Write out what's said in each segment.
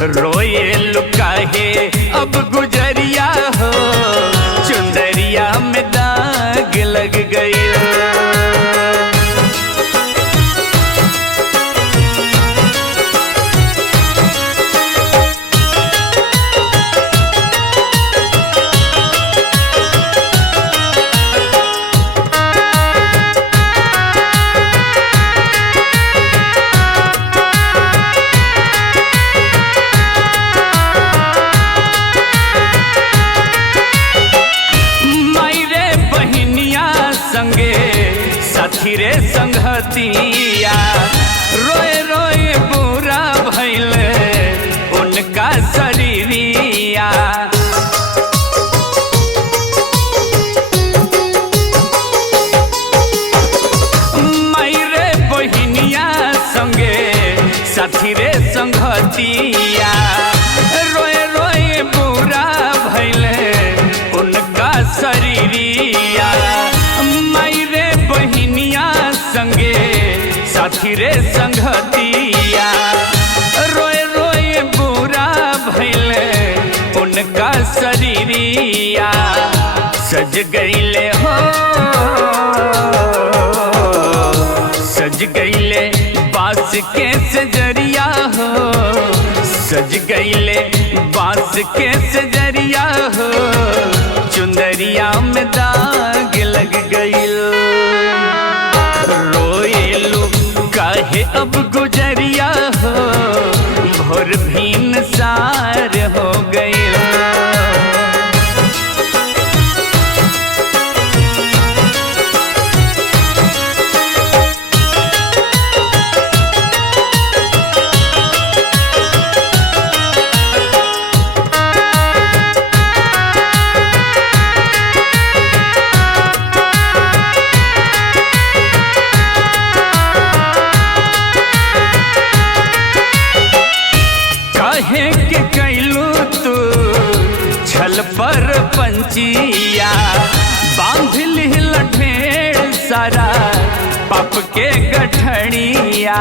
रोए लुकाहे अब गुजरिया हो, चुंदरिया में दाग लग गई। रे संगतिया रोए रोए बुरा भइल उनका शरीरिया। मायरे बहिनिया संगे साथी रे संगतिया रोए रोए बुरा भइल उनका शरीरिया। संगे साथी रे संगतिया रोए रोए बुरा भइले उनका शरीरिया। सज गईले हो सज गईले बास के सजरिया हो, सज गईले बास के सजरिया हो, चुंदरिया में दाग लग गईल। काहे अब गुजरिया हो, भोर भीन सार हो गई। के कैलू तू छल पर पंचिया, बांध लिहल ढेर सारा पाप के गठड़िया।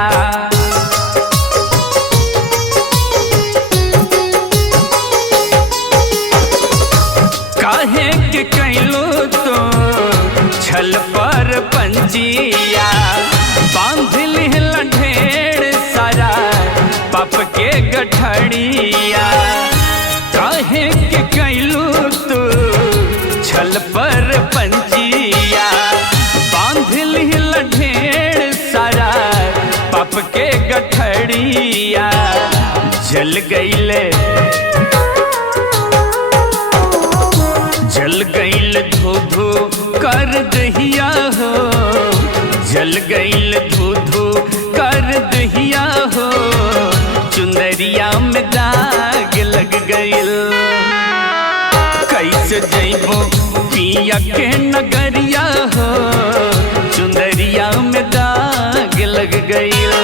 काहे के कैलू तू छल पर पंचिया, बांध लिहल ढेर सारा पाप के गठड़िया। काहे के कैलू तू छल पर पंचिया, बांध लिहल ढेर सारा पाप के गठड़िया। जल गईले जल गईल धू धू कर दहिया हो, जल गईल धू धू कर दहिया हो, चुंदरिया में दाग लग गईल। कैसे जइबो पिया के नगरिया हो, चुंदरिया में दाग लग गईल।